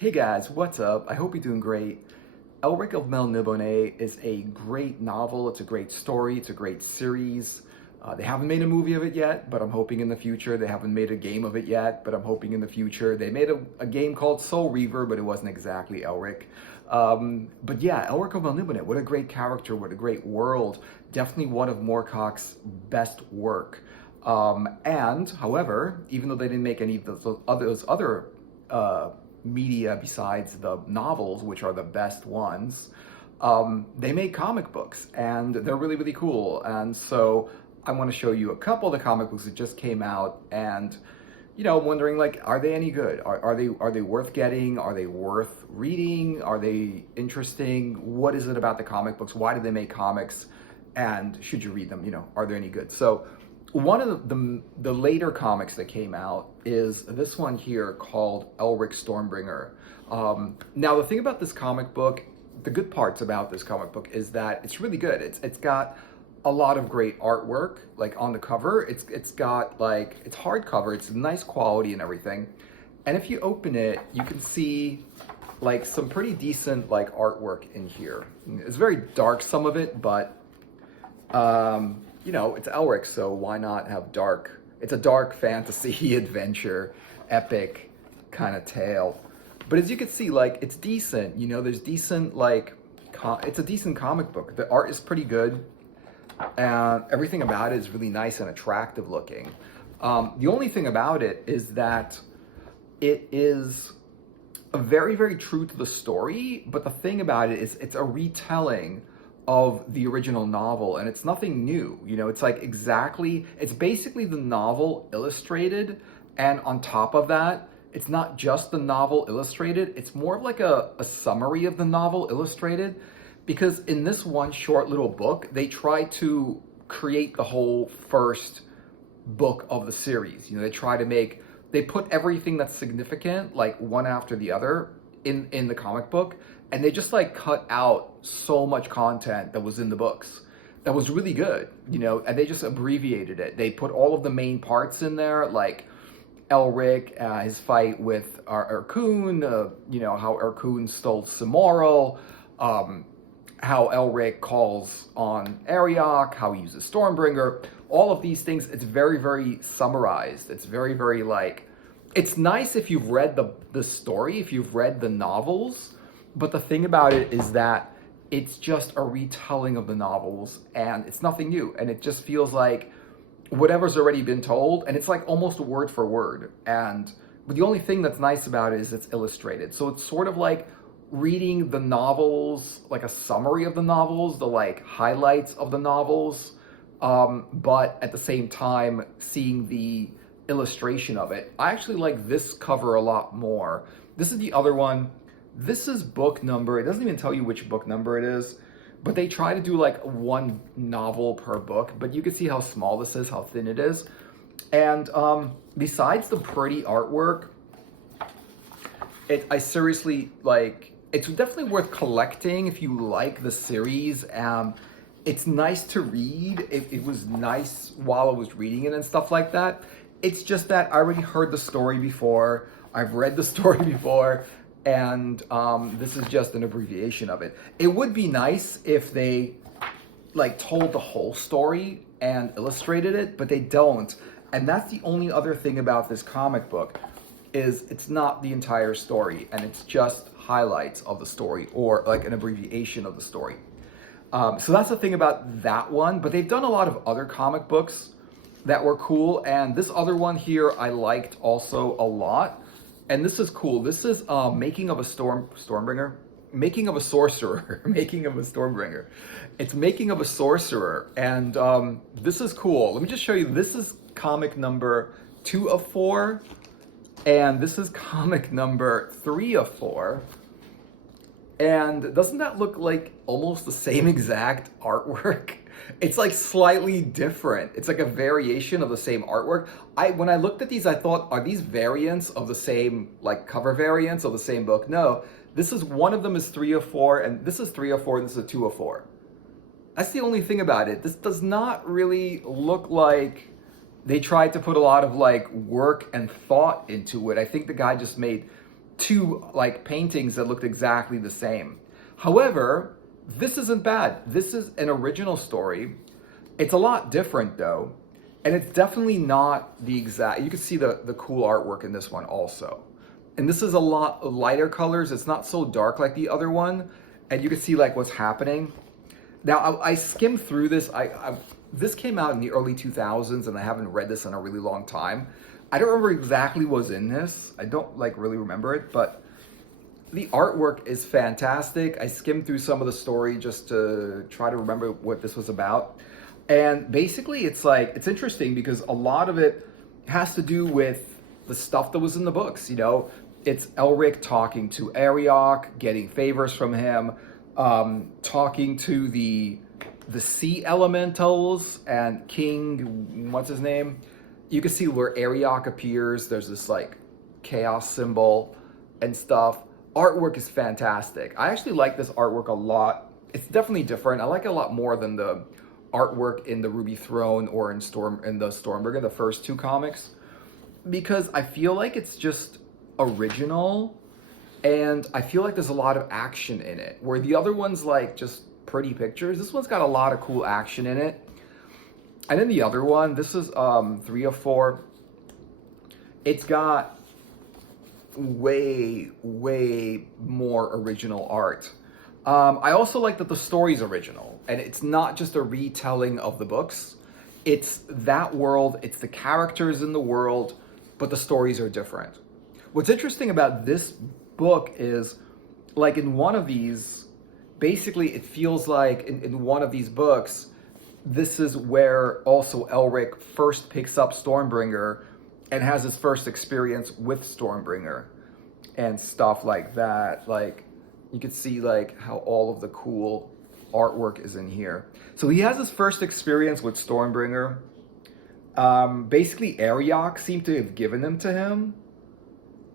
Hey guys, what's up? I hope you're doing great. Elric of Melnibone is a great novel. It's a great story. It's a great series. They haven't made a movie of it yet, but I'm hoping in the future. They haven't made a game of it yet, but I'm hoping in the future. They made a game called Soul Reaver, but it wasn't exactly Elric. But yeah, Elric of Melnibone, what a great character, what a great world. Definitely one of Moorcock's best work. However, even though they didn't make any of those other media besides the novels, which are the best ones, they make comic books and they're really, really cool. And so I want to show you a couple of the comic books that just came out and, wondering like, are they any good? Are they worth getting? Are they worth reading? Are they interesting? What is it about the comic books? Why did they make comics? And should you read them? Are they any good? So one of the later comics that came out is this one here called Elric Stormbringer. Now the thing about this comic book, the good parts about this comic book is that it's really good. It's got a lot of great artwork, like on the cover. It's got like, it's hardcover, it's nice quality and everything. And if you open it, you can see like some pretty decent like artwork in here. It's very dark, some of it, but it's Elric, so why not have dark? It's a dark fantasy adventure, epic kind of tale. But as you can see, like, it's decent. There's decent, like, it's a decent comic book. The art is pretty good, and everything about it is really nice and attractive looking. The only thing about it is that it is very, very true to the story, but the thing about it is it's a retelling of the original novel, and it's nothing new. It's like it's basically the novel illustrated, and on top of that, it's not just the novel illustrated, it's more of like a summary of the novel illustrated, because in this one short little book, they try to create the whole first book of the series. They put everything that's significant, like one after the other, in the comic book, and they just like cut out so much content that was in the books that was really good, and they just abbreviated it. They put all of the main parts in there, like Elric, his fight with Erkun, how Erkun stole Simorel, how Elric calls on Ariok, how he uses Stormbringer, all of these things. It's very, very summarized. It's very, very like, it's nice if you've read the story, if you've read the novels, but the thing about it is that it's just a retelling of the novels, and it's nothing new, and it just feels like whatever's already been told, and it's like almost word for word. But the only thing that's nice about it is it's illustrated, so it's sort of like reading the novels, like a summary of the novels, the like highlights of the novels, but at the same time seeing the illustration of it. I actually like this cover a lot more. This is the other one. This is book number, it doesn't even tell you which book number it is, but they try to do like one novel per book, but you can see how small this is, how thin it is. And besides the pretty artwork, I seriously, like, it's definitely worth collecting if you like the series. It's nice to read. It was nice while I was reading it and stuff like that. It's just that I already heard the story before, I've read the story before, and this is just an abbreviation of it. It would be nice if they like told the whole story and illustrated it, but they don't. And that's the only other thing about this comic book, is it's not the entire story, and it's just highlights of the story, or like an abbreviation of the story. So that's the thing about that one, but they've done a lot of other comic books that were cool, and this other one here I liked also a lot. And this is cool. This is Making of a Stormbringer? Making of a Sorcerer. Making of a Stormbringer. It's Making of a Sorcerer. And this is cool. Let me just show you. This is comic number 2 of 4. And this is comic number 3 of 4. And doesn't that look like almost the same exact artwork? It's like slightly different. It's like a variation of the same artwork. When I looked at these, I thought, are these variants of the same, like cover variants of the same book? No, this is, one of them is 3 of 4, and this is 3 of 4, and this is 2 of 4. That's the only thing about it. This does not really look like they tried to put a lot of like work and thought into it. I think the guy just made two like paintings that looked exactly the same. However, this isn't bad. This is an original story. It's a lot different though. And it's definitely not the exact, you can see the cool artwork in this one also. And this is a lot lighter colors. It's not so dark like the other one. And you can see like what's happening. Now I skimmed through this. This came out in the early 2000s and I haven't read this in a really long time. I don't remember exactly what was in this. I don't like really remember it, but the artwork is fantastic. I skimmed through some of the story just to try to remember what this was about. And basically it's like, it's interesting because a lot of it has to do with the stuff that was in the books, you know. It's Elric talking to Arioch, getting favors from him, talking to the sea elementals and King, what's his name? You can see where Arioch appears. There's this like chaos symbol and stuff. Artwork is fantastic. I actually like this artwork a lot. It's definitely different. I like it a lot more than the artwork in the Ruby Throne or in the Stormbringer, the first two comics, because I feel like it's just original and I feel like there's a lot of action in it, where the other one's like just pretty pictures. This one's got a lot of cool action in it. And then the other one, this is 3 of 4. It's got way more original art. I also like that the story's original and it's not just a retelling of the books. It's that world, it's the characters in the world, but the stories are different. What's interesting about this book is, like in one of these, basically it feels like in one of these books, this is where also Elric first picks up Stormbringer and has his first experience with Stormbringer and stuff like that. Like you can see like how all of the cool artwork is in here. So he has his first experience with Stormbringer. Basically Arioch seemed to have given them to him.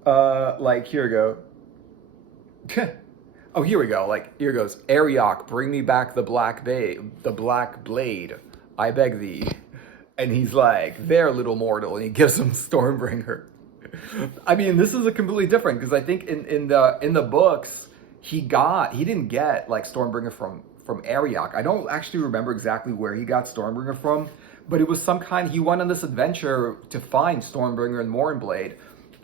Like here we go. Oh, here we go. Like, here goes. Arioch, bring me back the black blade. I beg thee. And he's like, there, little mortal. And he gives him Stormbringer. I mean, this is a completely different, because I think in the books, he didn't get like Stormbringer from Arioch. I don't actually remember exactly where he got Stormbringer from, but it was some kind, he went on this adventure to find Stormbringer and Mournblade.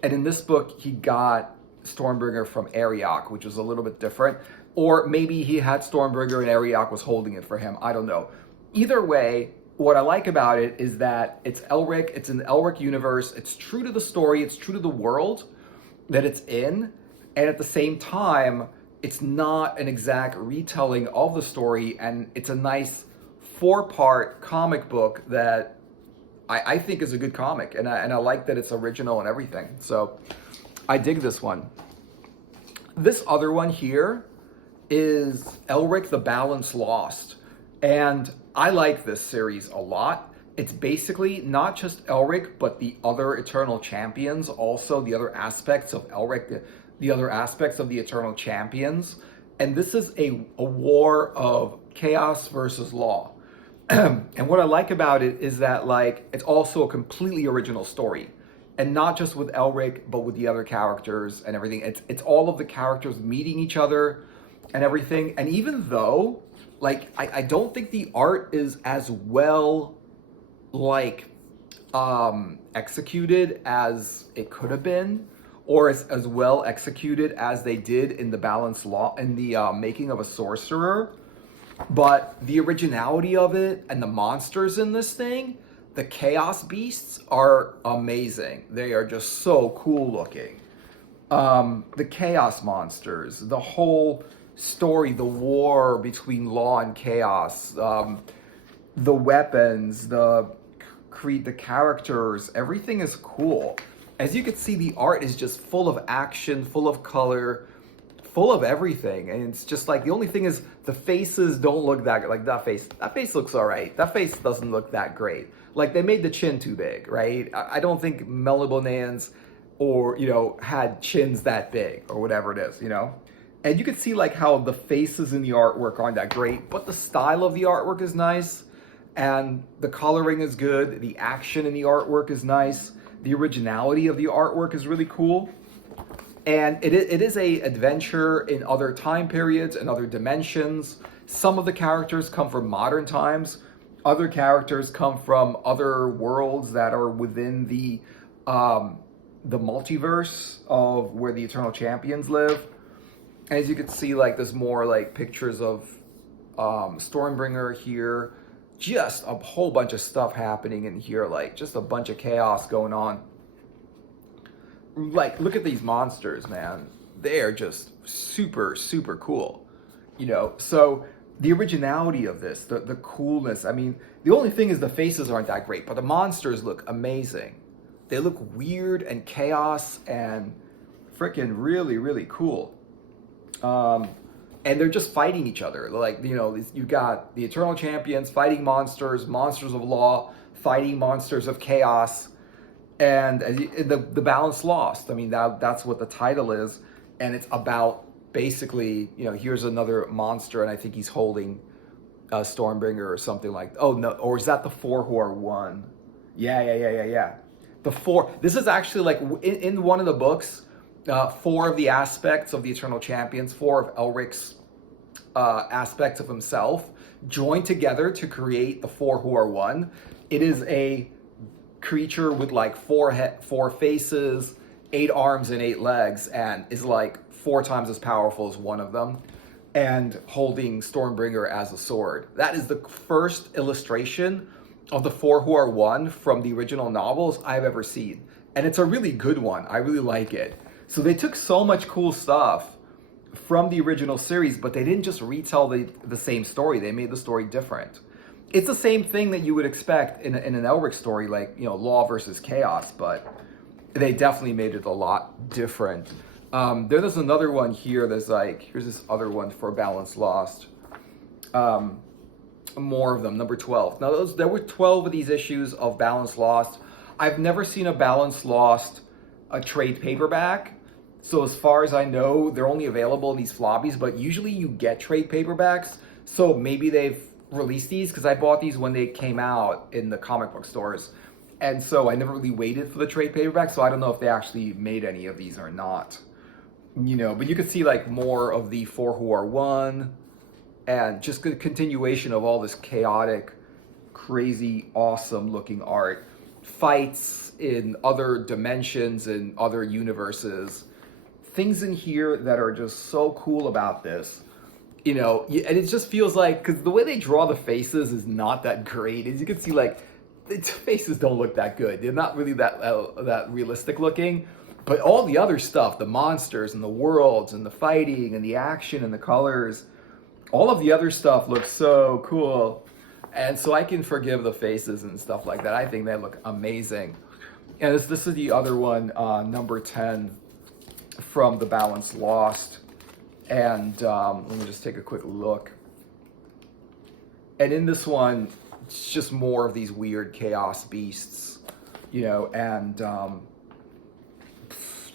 And in this book, he got Stormbringer from Arioch, which was a little bit different. Or maybe he had Stormbringer and Arioch was holding it for him. I don't know. Either way, what I like about it is that it's Elric, it's an Elric universe, it's true to the story, it's true to the world that it's in, and at the same time, it's not an exact retelling of the story, and it's a nice 4-part comic book that I think is a good comic, and I like that it's original and everything. So I dig this one. This other one here is Elric the Balance Lost. And I like this series a lot. It's basically not just Elric, but the other Eternal Champions, also the other aspects of Elric, the other aspects of the Eternal Champions. And this is a war of chaos versus law. And what I like about it is that like it's also a completely original story. And not just with Elric, but with the other characters and everything. It's all of the characters meeting each other and everything. And even though, like, I don't think the art is as well, like, executed as it could have been, or as well executed as they did in the Balance Law, in the Making of a Sorcerer. But the originality of it and the monsters in this thing, the Chaos Beasts, are amazing. They are just so cool looking. The Chaos Monsters, the whole story, the war between law and chaos, the weapons, the characters, everything is cool. As you can see, the art is just full of action, full of color, full of everything. And it's just like, the only thing is the faces don't look that, like that face looks all right. That face doesn't look that great. Like they made the chin too big, right? I don't think Melniboneans or, you know, had chins that big or whatever it is, you know? And you can see like how the faces in the artwork aren't that great, but the style of the artwork is nice and the coloring is good. The action in the artwork is nice. The originality of the artwork is really cool. And it is a adventure in other time periods and other dimensions. Some of the characters come from modern times. Other characters come from other worlds that are within the multiverse of where the Eternal Champions live. As you can see, like there's more like pictures of Stormbringer here. Just a whole bunch of stuff happening in here, like just a bunch of chaos going on. Like, look at these monsters, man. They're just super, super cool. So the originality of this, the coolness. I mean, the only thing is the faces aren't that great, but the monsters look amazing. They look weird and chaos and freaking really, really cool. And they're just fighting each other. Like, you got the Eternal Champions fighting monsters, monsters of law, fighting monsters of chaos. And the balance lost. I mean, that's what the title is. And it's about basically, here's another monster, and I think he's holding a Stormbringer or something like, oh no, or is that the four who are one? Yeah. The four, this is actually like, in one of the books, four of the aspects of the Eternal Champions, four of Elric's aspects of himself, join together to create the four who are one. It is a creature with like four faces, 8 arms and 8 legs, and is like 4 times as powerful as one of them, and holding Stormbringer as a sword. That is the first illustration of the four who are one from the original novels I've ever seen. And it's a really good one. I really like it. So they took so much cool stuff from the original series, but they didn't just retell the same story. They made the story different. It's the same thing that you would expect in an Elric story, like, law versus chaos, but they definitely made it a lot different. There's another one here. There's like, here's this other one for Balance Lost. More of them, number 12. Now, there were 12 of these issues of Balance Lost. I've never seen a Balance Lost a trade paperback. So as far as I know, they're only available in these floppies, but usually you get trade paperbacks. So maybe they've released these, because I bought these when they came out in the comic book stores. And so I never really waited for the trade paperback, so I don't know if they actually made any of these or not. But you can see like more of the four who are one, and just a continuation of all this chaotic, crazy, awesome looking art. Fights in other dimensions and other universes. Things in here that are just so cool about this. And it just feels like, because the way they draw the faces is not that great. As you can see, like, the faces don't look that good. They're not really that realistic looking. But all the other stuff, the monsters and the worlds and the fighting and the action and the colors, all of the other stuff looks so cool. And so I can forgive the faces and stuff like that. I think they look amazing. And this is the other one, number 10 from the Balance Lost. And let me just take a quick look. And in this one, it's just more of these weird chaos beasts, and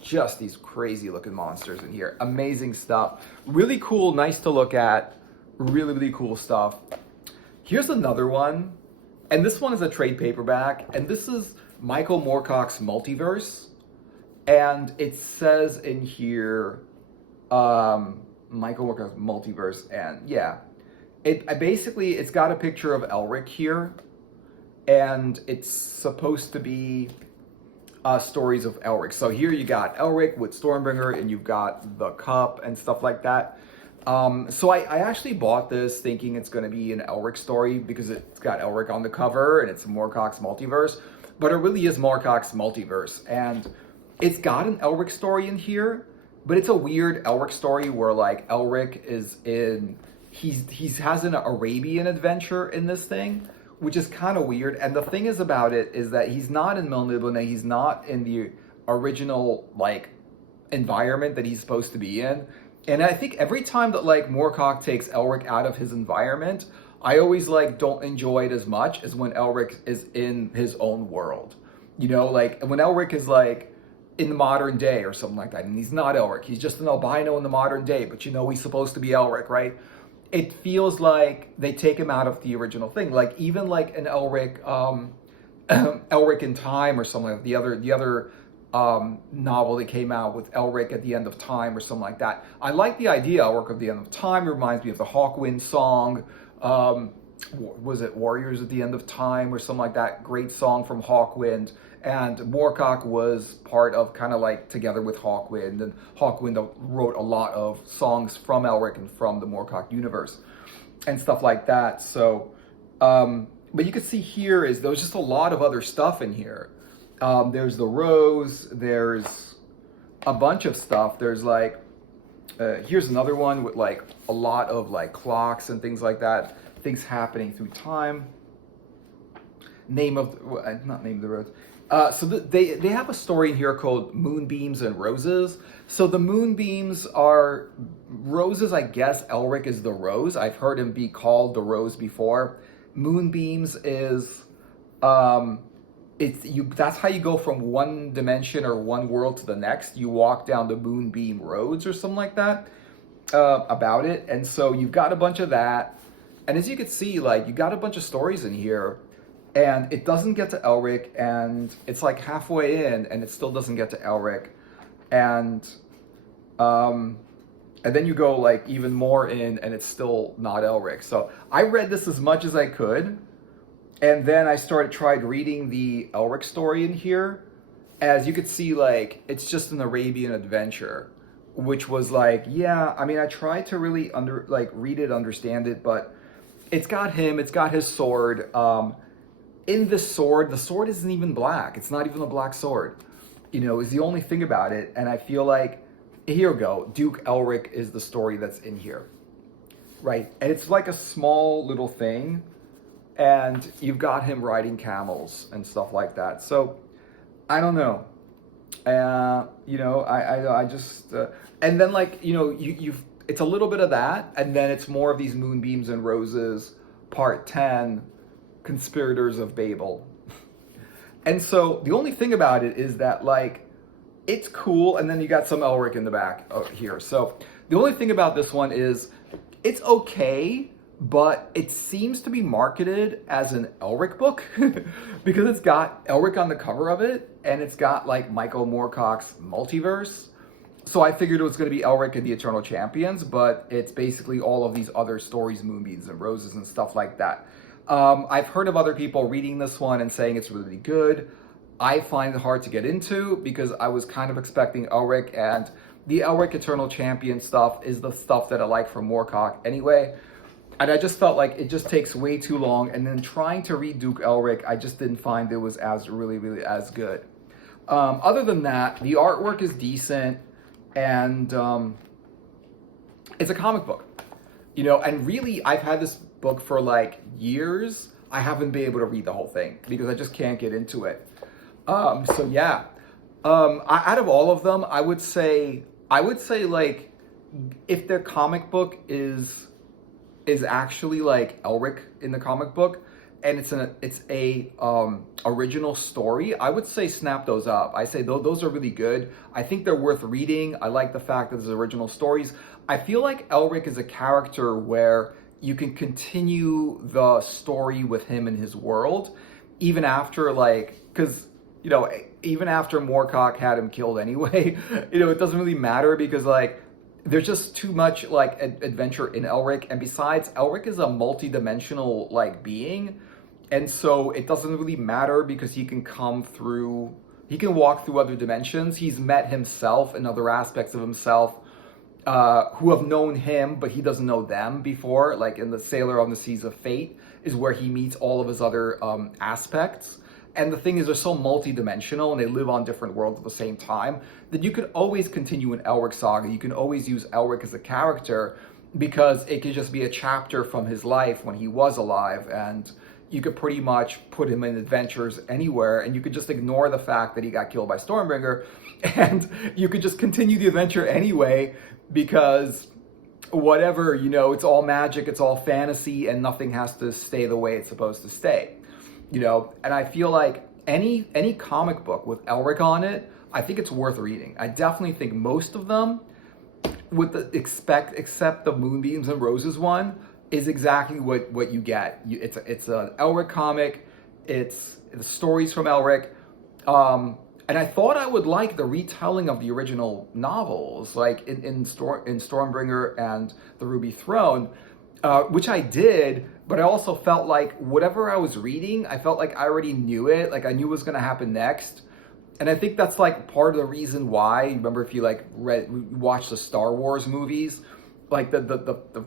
just these crazy looking monsters in here. Amazing stuff. Really cool, nice to look at. Really, really cool stuff. Here's another one. And this one is a trade paperback. And this is Michael Moorcock's Multiverse. And it says in here, Michael Moorcock's Multiverse. And yeah, it's got a picture of Elric here. And it's supposed to be stories of Elric. So here you got Elric with Stormbringer, and you've got the cup and stuff like that. So I actually bought this thinking it's going to be an Elric story because it's got Elric on the cover and it's Moorcock's Multiverse. But it really is Moorcock's Multiverse. And it's got an Elric story in here, but it's a weird Elric story where like Elric is he has an Arabian adventure in this thing, which is kind of weird. And the thing is about it is that he's not in Melnibone, he's not in the original like environment that he's supposed to be in. And I think every time that like Moorcock takes Elric out of his environment, I always like don't enjoy it as much as when Elric is in his own world. Like when Elric is like in the modern day or something like that, and he's not Elric, he's just an albino in the modern day, but he's supposed to be Elric, right? It feels like they take him out of the original thing. Like even like an Elric, Elric in Time or something like that, the other novel that came out with Elric at the End of Time or something like that. I like the idea, Elric of the End of Time. It reminds me of the Hawkwind song. Was it Warriors at the End of Time or something like that? Great song from Hawkwind. And Moorcock was part of kind of like together with Hawkwind. And Hawkwind wrote a lot of songs from Elric and from the Moorcock universe and stuff like that. So, but you can see here is there's just a lot of other stuff in here. There's the rose, there's a bunch of stuff. There's like, here's another one with like a lot of like clocks and things like that. Things happening through time. Not name of the rose. So they have a story here called Moonbeams and Roses. So the moonbeams are roses, I guess Elric is the rose. I've heard him be called the rose before. Moonbeams is that's how you go from one dimension or one world to the next. You walk down the moonbeam roads or something like that about it. And so you've got a bunch of that. And as you can see, like you got a bunch of stories in here. And it doesn't get to Elric, and it's like halfway in, and it still doesn't get to Elric, and then you go like even more in, and it's still not Elric. So I read this as much as I could, and then I tried reading the Elric story in here. As you could see, like it's just an Arabian adventure, which was like, yeah. I mean, I tried to really read it, understand it, but it's got him, it's got his sword. In the sword isn't even black. It's not even a black sword. You know, is the only thing about it. And I feel like, here we go. Duke Elric is the story that's in here. Right? And it's like a small little thing. And you've got him riding camels and stuff like that. So, I don't know. You know, I just... and then like, you know, it's a little bit of that. And then it's more of these Moonbeams and Roses, part 10, Conspirators of Babel. And so the only thing about it is that like it's cool, and then you got some Elric in the back here. So the only thing about this one is it's okay, but it seems to be marketed as an Elric book because it's got Elric on the cover of it, and it's got like Michael Moorcock's multiverse. So I figured it was going to be Elric and the Eternal Champions, but it's basically all of these other stories, Moonbeams and Roses and stuff like that. I've heard of other people reading this one and saying it's really good. I find it hard to get into because I was kind of expecting Elric, and the Elric Eternal Champion stuff is the stuff that I like from Moorcock anyway. And I just felt like it just takes way too long. And then trying to read Duke Elric, I just didn't find it was as really as good. Other than that, the artwork is decent, and it's a comic book. You know, and really, I've had this book for like years. I haven't been able to read the whole thing because I just can't get into it. So yeah, out of all of them, I would say like if their comic book is actually like Elric in the comic book, and it's a original story, I would say snap those up. I say those are really good. I think they're worth reading. I like the fact that there's original stories. I feel like Elric is a character where you can continue the story with him and his world, even after like, because, you know, even after Moorcock had him killed anyway, you know, it doesn't really matter because like, there's just too much like adventure in Elric. And besides, Elric is a multi-dimensional like being. And so it doesn't really matter because he can walk through other dimensions. He's met himself and other aspects of himself who have known him, but he doesn't know them before. Like in the Sailor on the Seas of Fate is where he meets all of his other aspects. And the thing is, they're so multi-dimensional and they live on different worlds at the same time that you could always continue an Elric saga. You can always use Elric as a character because it could just be a chapter from his life when he was alive, and you could pretty much put him in adventures anywhere, and you could just ignore the fact that he got killed by Stormbringer, and you could just continue the adventure anyway because whatever, you know, it's all magic, it's all fantasy, and nothing has to stay the way it's supposed to stay. You know, and I feel like any comic book with Elric on it, I think it's worth reading. I definitely think most of them, except the Moonbeams and Roses one, is exactly what you get. It's an Elric comic. It's the stories from Elric. And I thought I would like the retelling of the original novels, like in Stormbringer and the Ruby Throne, which I did, but I also felt like whatever I was reading, I felt like I already knew it, like I knew what was going to happen next. And I think that's like part of the reason why, remember if you like watched the Star Wars movies, like the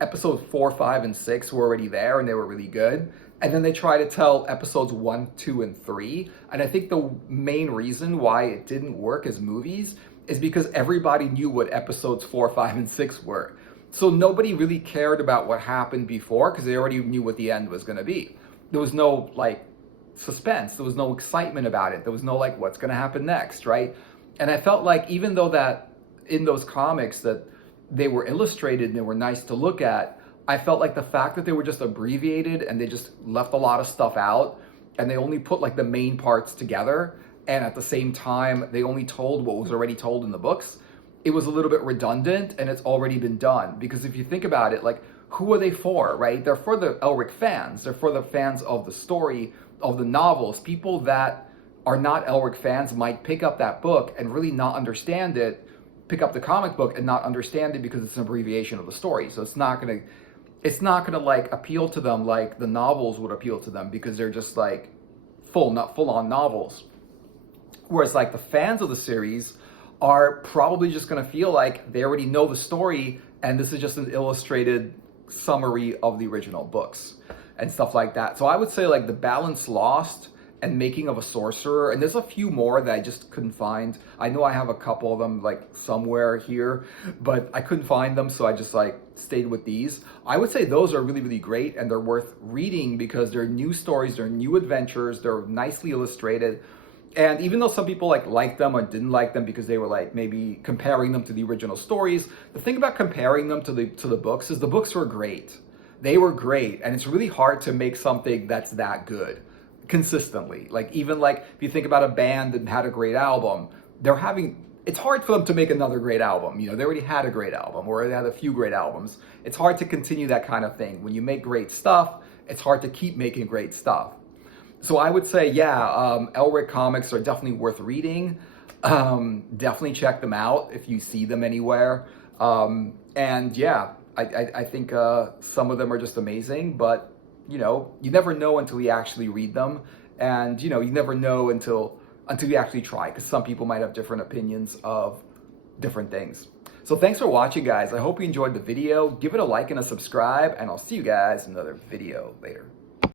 episodes 4, 5, and 6 were already there and they were really good. And then they try to tell episodes 1, 2, and 3. And I think the main reason why it didn't work as movies is because everybody knew what episodes 4, 5, and 6 were. So nobody really cared about what happened before because they already knew what the end was going to be. There was no like suspense. There was no excitement about it. There was no like what's going to happen next, right? And I felt like even though that in those comics that they were illustrated and they were nice to look at, I felt like the fact that they were just abbreviated and they just left a lot of stuff out and they only put like the main parts together, and at the same time they only told what was already told in the books, it was a little bit redundant and it's already been done. Because if you think about it, like who are they for, right? They're for the Elric fans. They're for the fans of the story, of the novels. People that are not Elric fans might pick up that book and really not understand it, pick up the comic book and not understand it because it's an abbreviation of the story. So it's not gonna like appeal to them like the novels would appeal to them because they're just like not full on novels. Whereas like the fans of the series are probably just gonna feel like they already know the story and this is just an illustrated summary of the original books and stuff like that. So I would say like the Balance Lost and Making of a Sorcerer, and there's a few more that I just couldn't find. I know I have a couple of them like somewhere here, but I couldn't find them, so I just like stayed with these. I would say those are really, really great and they're worth reading because they're new stories, they're new adventures, they're nicely illustrated. And even though some people liked them or didn't like them because they were like maybe comparing them to the original stories, the thing about comparing them to the books is the books were great. They were great, and it's really hard to make something that's that good consistently. Like even like if you think about a band that had a great album, it's hard for them to make another great album. You know, they already had a great album or they had a few great albums. It's hard to continue that kind of thing. When you make great stuff, it's hard to keep making great stuff. So I would say, yeah, Elric comics are definitely worth reading. Definitely check them out if you see them anywhere. And yeah, I think some of them are just amazing, but you know, you never know until you actually read them. And you know, you never know until you actually try, because some people might have different opinions of different things. So thanks for watching, guys. I hope you enjoyed the video. Give it a like and a subscribe, and I'll see you guys in another video later.